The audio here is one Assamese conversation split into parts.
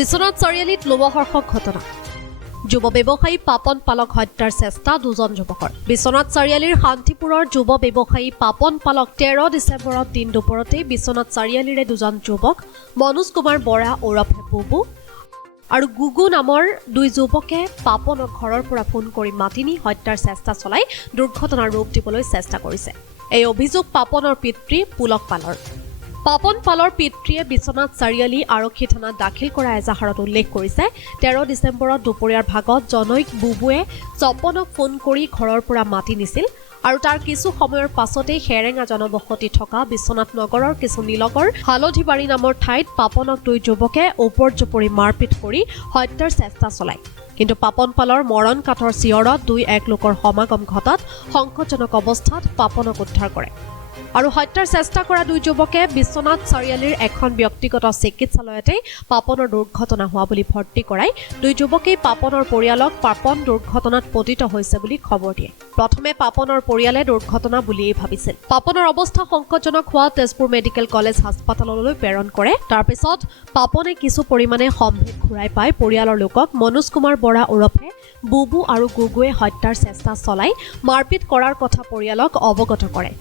বিশ্বনাথ চাৰিআলিত লোমহৰ্ষক ঘটনা। যুৱ ব্যৱসায়ী পাপন পালক হত্যাৰ চেষ্টা দুজন যুৱকৰ। বিশ্বনাথ চাৰিআলিৰ শান্তিপুৰৰ যুৱ ব্যৱসায়ী পাপন পালক 13 ডিচেম্বৰত দিন দুপৰতেই বিশ্বনাথ চাৰিআলিৰে দুজন যুৱক মনোজ কুমাৰ বৰা ওৰফে বুবু আৰু গুগু নামৰ দুই যুৱকে পাপনক ঘৰৰ পৰা ফোন কৰি মাতি নি হত্যাৰ চেষ্টা চলাই দুৰ্ঘটনাৰ ৰূপ দিবলৈ চেষ্টা কৰিছে। এই অভিযোগ পাপনৰ পিতৃ পুলক পালৰ। পাপন পালৰ পিতৃয়ে বিশ্বনাথ চাৰিআলি আৰক্ষী থানাত দাখিল কৰা এজাহাৰত উল্লেখ কৰিছে 13 ডিচেম্বৰত দুপৰীয়াৰ ভাগত জনৈক বুবুৱে চপনক ফোন কৰি ঘৰৰ পৰা মাতি নিছিল আৰু তাৰ কিছু সময়ৰ পাছতেই হেৰেঙা জনবসতি থকা বিশ্বনাথ নগৰৰ কিছু নিলগৰ হালধিবাৰী নামৰ ঠাইত পাপনক দুই যুৱকে ওপৰজোপৰি মাৰপিট কৰি হত্যাৰ চেষ্টা চলায়। কিন্তু পাপন পালৰ মৰণ কাঠৰ চিঞৰত দুই এক লোকৰ সমাগম ঘটাত সংকটজনক অৱস্থাত পাপনক উদ্ধাৰ কৰে আৰু হত্যাৰ চেষ্টা কৰা দুই যুৱকে বিশ্বনাথ চাৰিআলিৰ এখন ব্যক্তিগত চিকিৎসালয়তে পাপনৰ দুৰ্ঘটনা হোৱা বুলি ভৰ্তি কৰাই দুই যুৱকেই পাপনৰ পৰিয়ালক পাপন দুৰ্ঘটনাত পতিত হৈছে বুলি খবৰ দিয়ে। প্ৰথমে পাপনৰ পৰিয়ালে দুৰ্ঘটনা বুলিয়েই ভাবিছিল। পাপনৰ অৱস্থা সংকটজনক হোৱা তেজপুৰ মেডিকেল কলেজ হাস্পতাললৈ প্ৰেৰণ কৰে। তাৰ পিছত পাপনে কিছু পৰিমাণে সম্ভেদ ঘূৰাই পাই পৰিয়ালৰ লোকক মনোজ কুমাৰ বৰা ওৰফে বুবু আৰু গুগুৱে হত্যাৰ চেষ্টা চলাই মাৰপিট কৰাৰ কথা পৰিয়ালক অৱগত কৰে।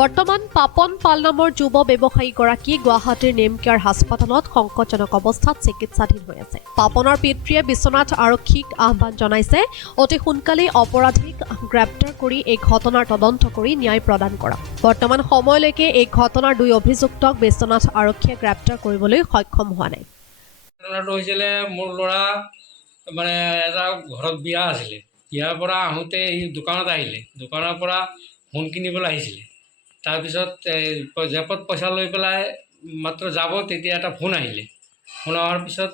বৰ্তমান পাপন পাল নামৰ যুৱ ব্যৱসায়ীগৰাকী গুৱাহাটীৰ নেমকেয়াৰ হাস্পতালত সংকটজনক অৱস্থাত চিকিৎসাধীন হৈ আছে। পাপনৰ পিতৃয়ে বিশ্বনাথ আৰক্ষীক আহ্বান জনাইছে অতি সোনকালেই অপৰাধীক গ্ৰেপ্তাৰ কৰি এই ঘটনাৰ তদন্ত কৰি ন্যায় প্ৰদান কৰক। বৰ্তমান সময়লৈকে এই ঘটনাৰ দুই অভিযুক্তক বিশ্বনাথ আৰক্ষীয়ে গ্ৰেপ্তাৰ কৰিবলৈ সক্ষম হোৱা নাই। ঘটনাটো হৈছিলে মোৰ ল'ৰা মানে এটা ঘৰত বিয়া আছিলে। বিয়াৰ পৰা আহোঁতে সি দোকানত আহিলে, দোকানৰ পৰা সোণ কিনিবলৈ আহিছিলে। তাৰপিছত জেপত পইচা লৈ পেলাই মাত্ৰ যাব, তেতিয়া এটা ফোন আহিলে। ফোন অহাৰ পিছত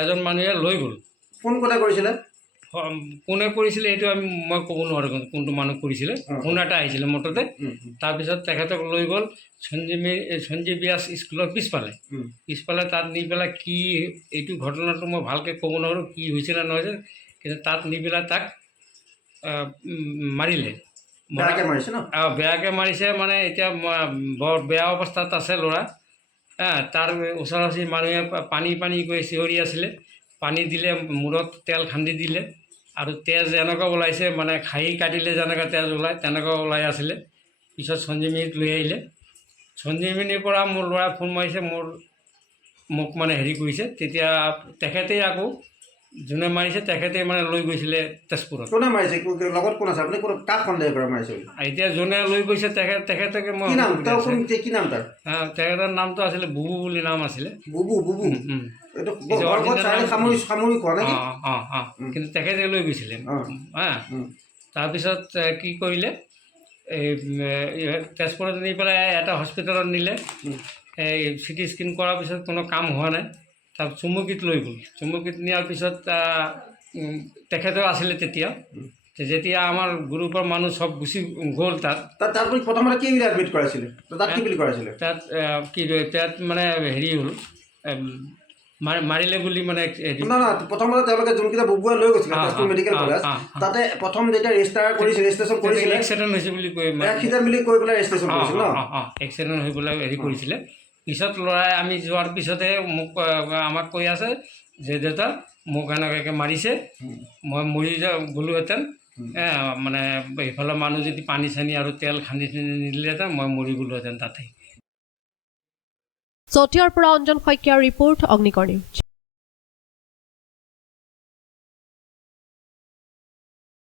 এজন মানুহে লৈ গ'ল। ফোন কোনে কৰিছিলে? কোনে কৰিছিলে সেইটো মই ক'ব নোৱাৰোঁ, কোনটো মানুহ কৰিছিলে। ফোন এটা আহিছিলে মুঠতে। তাৰপিছত তেখেতক লৈ গ'ল সঞ্জীৱিয়া স্কুলৰ পিছফালে তাত নি পেলাই কি এইটো ঘটনাটো মই ভালকৈ ক'ব নোৱাৰোঁ কি হৈছিলে নহৈছে, কিন্তু তাত নি পেলাই তাক মাৰিলে। বেয়াকৈ মাৰিছে মানে এতিয়া বৰ বেয়া অৱস্থাত আছে ল'ৰা। তাৰ ওচৰা ওচৰি মানুহে পানী কৰি চিঞৰি আছিলে। পানী দিলে, মূৰত তেল খান্দি দিলে আৰু তেজ এনেকুৱা ওলাইছে, মানে খাহী কাটিলে যেনেকৈ তেজ ওলায় তেনেকুৱা ওলাই আছিলে। পিছত সঞ্জীৱনীত লৈ আহিলে। সঞ্জীৱনীৰ পৰা মোৰ ল'ৰাই ফোন মাৰিছে, মোক মানে হেৰি কৰিছে। তেতিয়া তেখেতেই আকৌ যোনে মাৰিছে তেখেতে মানে লৈ গৈছিলে তেজপুৰত। কোনে মাৰিছে? লগত কোন আছে? আপুনি কাক সন্দেহ কৰা মাৰিছে? এতিয়া যোনে লৈ গৈছে তেখেতকে মই কি নাম তাৰ? তেখেতৰ নামটো আছিলে বুবু বুলি নাম আছিলে। বুবু কিন্তু তেখেতে লৈ গৈছিলে। তাৰপিছত কি কৰিলে, এই তেজপুৰত নি পেলাই এটা হস্পিটেলত নিলে। এই চিটি স্কেন কৰাৰ পিছত কোনো কাম হোৱা নাই। তাৰ চুমুকিত লৈ গ'ল। চুমুকিত নিয়াৰ পিছত তেখেতেও আছিলে তেতিয়া। যেতিয়া আমাৰ গ্ৰুপৰ মানুহ চব গুচি গ'ল তাত প্ৰথমতে কি বুলি এডমিট কৰাইছিলে? তাত কি বুলি কৰাইছিলে? তাত মানে হেৰি হ'ল, মাৰিলে বুলি মানে প্ৰথমতে তেওঁলোকে যোনকেইটা বুবুৱাই লৈ গৈছিলে তেজপুৰ মেডিকেল কলেজ, তাতে প্ৰথম যেতিয়া ৰেজিষ্ট্ৰেশ্যন কৰিছিলে এক্সিডেণ্ট হৈছে বুলি কৈ পেলাই ৰেজিষ্ট্ৰেশ্যন কৰিছিল ন? এক্সিডেণ্ট হৈ পেলাই হেৰি কৰিছিলে। পিছত ল'ৰাই আমি যোৱাৰ পিছতে আমাক কৈ আছে যে দেউতা মোক এনেকৈ মাৰিছে, মই মৰি গ'লোহেঁতেন। মানে সেইফালে মানুহ যদি পানী চানী আৰু তেল খান্দি নিদিলেহেঁতেন মই মৰি গ'লোহেঁতেন তাতে। চতিয়াৰ পৰা অঞ্জন শইকীয়াৰ ৰিপৰ্ট, অগ্নিকৰ নিউজ।